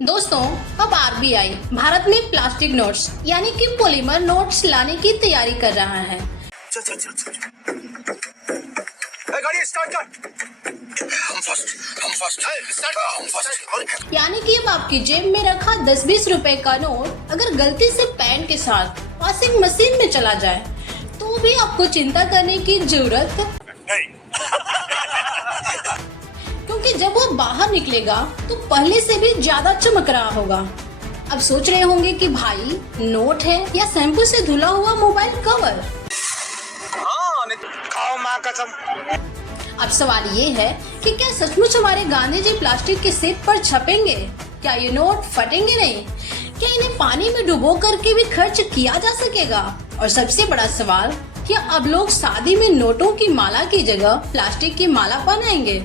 दोस्तों, अब आरबीआई भारत में प्लास्टिक नोट्स यानी कि पॉलीमर नोट्स लाने की तैयारी कर रहा है। चल चल चल चल। गाड़ी स्टार्ट कर। हम फर्स्ट। यानी कि अब आपकी जेब में रखा 10-20 रुपए का नोट अगर गलती से पैन के साथ वॉशिंग मशीन में चला जाए तो भी आपको चिंता करने की जरूरत नहीं। क्योंकि जब वो बाहर निकलेगा तो पहले से भी ज्यादा चमक रहा होगा। अब सोच रहे होंगे कि भाई नोट है या शैम्पू से धुला हुआ मोबाइल कवर। खाओ माँ कसम। अब सवाल ये है कि क्या सचमुच हमारे गांधी जी प्लास्टिक के सिप पर छपेंगे? क्या ये नोट फटेंगे नहीं? क्या इन्हें पानी में डुबो करके भी खर्च किया जा सकेगा? और सबसे बड़ा सवाल, क्या अब लोग शादी में नोटों की माला की जगह प्लास्टिक की माला पहनाएंगे?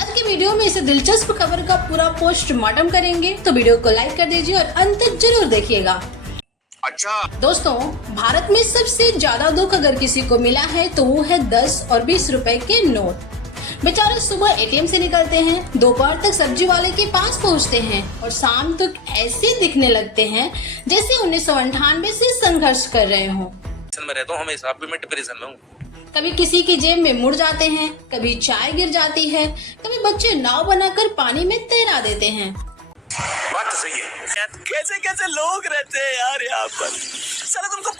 आज की वीडियो में इस दिलचस्प खबर का पूरा पोस्टमार्टम करेंगे, तो वीडियो को लाइक कर दीजिए और अंत तक जरूर देखिएगा। अच्छा दोस्तों, भारत में सबसे ज्यादा दुख अगर किसी को मिला है तो वो है 10 और 20 रुपए के नोट। बेचारे सुबह एटीएम से निकलते हैं, दोपहर तक सब्जी वाले के पास पहुंचते हैं और शाम तक ऐसे दिखने लगते हैं जैसे 1998 से संघर्ष कर रहे हों। में रहता हूँ, हमेशा भी मैं डिप्रेशन में हूँ। कभी किसी की जेब में मुड़ जाते हैं, कभी चाय गिर जाती है, कभी बच्चे नाव बनाकर पानी में तैरा देते हैं। बात तो सही है। कैसे कैसे लोग रहते हैं यार यहाँ पर। चलो तुमको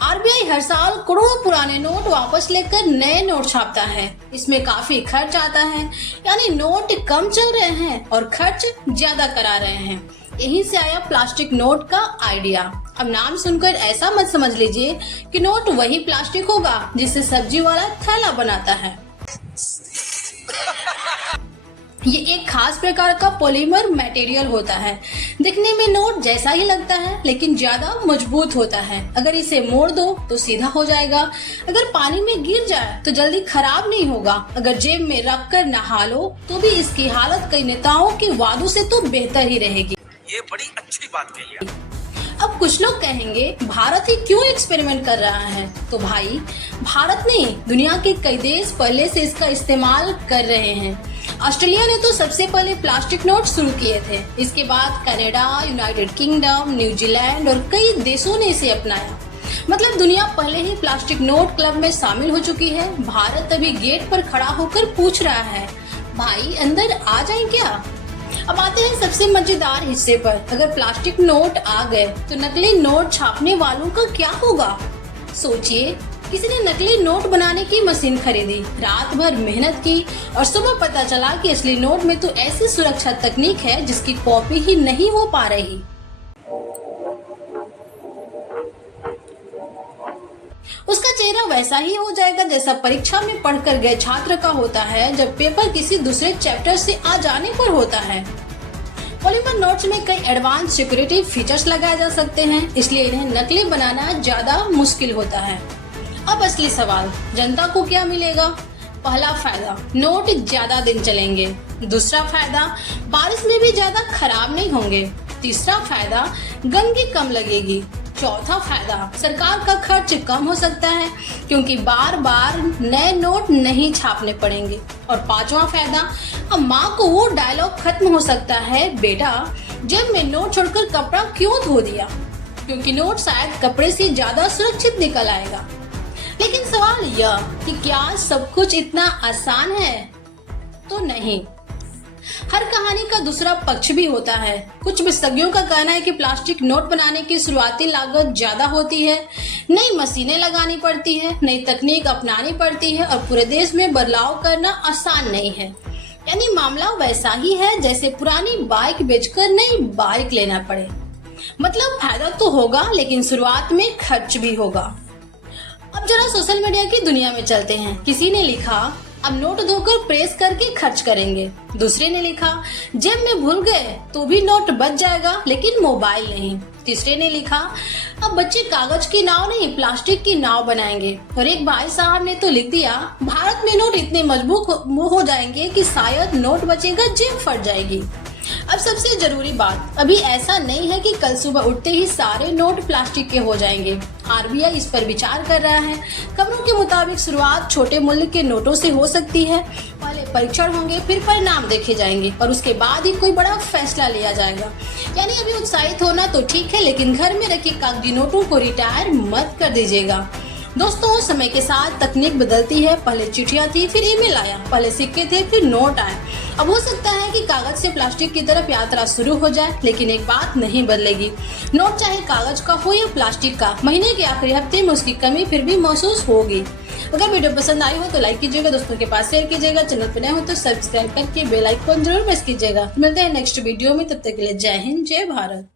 आरबीआई हर साल करोड़ों पुराने नोट वापस लेकर नए नोट छापता है। इसमें काफी खर्च आता है, यानी नोट कम चल रहे हैं और खर्च ज्यादा करा रहे हैं। यहीं से आया प्लास्टिक नोट का आइडिया। अब नाम सुनकर ऐसा मत समझ लीजिए कि नोट वही प्लास्टिक होगा जिससे सब्जी वाला थैला बनाता है। ये एक खास प्रकार का पॉलीमर मटेरियल होता है। दिखने में नोट जैसा ही लगता है लेकिन ज्यादा मजबूत होता है। अगर इसे मोड़ दो तो सीधा हो जाएगा, अगर पानी में गिर जाए तो जल्दी खराब नहीं होगा, अगर जेब में रख कर नहा लो तो भी इसकी हालत कई नेताओं के वादों से तो बेहतर ही रहेगी। ये बड़ी अच्छी बात कही है। अब कुछ लोग कहेंगे भारत ही क्यों एक्सपेरिमेंट कर रहा है? तो भाई, भारत नहीं, दुनिया के कई देश पहले से इसका इस्तेमाल कर रहे हैं। ऑस्ट्रेलिया ने तो सबसे पहले प्लास्टिक नोट शुरू किए थे। इसके बाद कनाडा, यूनाइटेड किंगडम, न्यूजीलैंड और कई देशों ने इसे अपनाया। मतलब दुनिया पहले ही प्लास्टिक नोट क्लब में शामिल हो चुकी है। भारत अभी गेट पर खड़ा होकर पूछ रहा है, भाई अंदर आ जाएं क्या? अब आते हैं सबसे मजेदार हिस्से पर। अगर प्लास्टिक नोट आ गए तो नकली नोट छापने वालों का क्या होगा? सोचिए, किसी ने नकली नोट बनाने की मशीन खरीदी, रात भर मेहनत की और सुबह पता चला कि असली नोट में तो ऐसी सुरक्षा तकनीक है जिसकी कॉपी ही नहीं हो पा रही। उसका चेहरा वैसा ही हो जाएगा जैसा परीक्षा में पढ़कर गए छात्र का होता है जब पेपर किसी दूसरे चैप्टर से आ जाने पर होता है। पॉलीमर नोट्स में कई एडवांस सिक्योरिटी फीचर्स लगाए जा सकते हैं, इसलिए इन्हें नकली बनाना ज्यादा मुश्किल होता है। अब असली सवाल, जनता को क्या मिलेगा? पहला फायदा, नोट ज्यादा दिन चलेंगे। दूसरा फायदा, बारिश में भी ज्यादा खराब नहीं होंगे। तीसरा फायदा, गंदगी कम लगेगी। चौथा फायदा, सरकार का खर्च कम हो सकता है क्योंकि बार बार नए नोट नहीं छापने पड़ेंगे। और पांचवा फायदा, अब माँ को वो डायलॉग खत्म हो सकता है, बेटा जेब में नोट छोड़कर कपड़ा क्यों धो दिया, क्योंकि नोट शायद कपड़े से ज्यादा सुरक्षित निकल आएगा। लेकिन सवाल यह कि क्या सब कुछ इतना आसान है? तो नहीं। हर कहानी का दूसरा पक्ष भी होता है। कुछ विशेषज्ञों का कहना है कि प्लास्टिक नोट बनाने की शुरुआती लागत ज्यादा होती है, नई मशीनें लगानी पड़ती है, नई तकनीक अपनानी पड़ती है और पूरे देश में बदलाव करना आसान नहीं है। यानी मामला वैसा ही है जैसे पुरानी बाइक बेचकर नई बाइक लेना पड़े। मतलब फायदा तो होगा लेकिन शुरुआत में खर्च भी होगा। अब जरा सोशल मीडिया की दुनिया में चलते हैं। किसी ने लिखा, अब नोट धोकर प्रेस करके खर्च करेंगे। दूसरे ने लिखा, जेब में भूल गए तो भी नोट बच जाएगा लेकिन मोबाइल नहीं। तीसरे ने लिखा, अब बच्चे कागज की नाव नहीं प्लास्टिक की नाव बनाएंगे। और एक भाई साहब ने तो लिख दिया, भारत में नोट इतने मजबूत हो जाएंगे कि शायद नोट बचेगा जेब फट जाएगी। अब सबसे जरूरी बात, अभी ऐसा नहीं है कि कल सुबह उठते ही सारे नोट प्लास्टिक के हो जाएंगे। आरबीआई इस पर विचार कर रहा है। खबरों के मुताबिक शुरुआत छोटे मूल्य के नोटों से हो सकती है। पहले परीक्षण होंगे, फिर परिणाम देखे जाएंगे और उसके बाद ही कोई बड़ा फैसला लिया जाएगा। यानी अभी उत्साहित होना तो ठीक है, लेकिन घर में रखे कागजी नोटों को रिटायर मत कर दीजिएगा। दोस्तों, समय के साथ तकनीक बदलती है। पहले चिट्ठियां थी, फिर ईमेल आया, पहले सिक्के थे, फिर नोट आए। अब हो सकता है कि कागज से प्लास्टिक की तरफ यात्रा शुरू हो जाए, लेकिन एक बात नहीं बदलेगी। नोट चाहे कागज का हो या प्लास्टिक का, महीने के आखिरी हफ्ते में उसकी कमी फिर भी महसूस होगी। अगर वीडियो पसंद आई हो तो लाइक कीजिएगा, दोस्तों के पास शेयर कीजिएगा, चैनल पर नए हो तो सब्सक्राइब करके बेल आइकन जरूर प्रेस कीजिएगा। मिलते हैं नेक्स्ट वीडियो में, तब तक के लिए जय हिंद, जय भारत।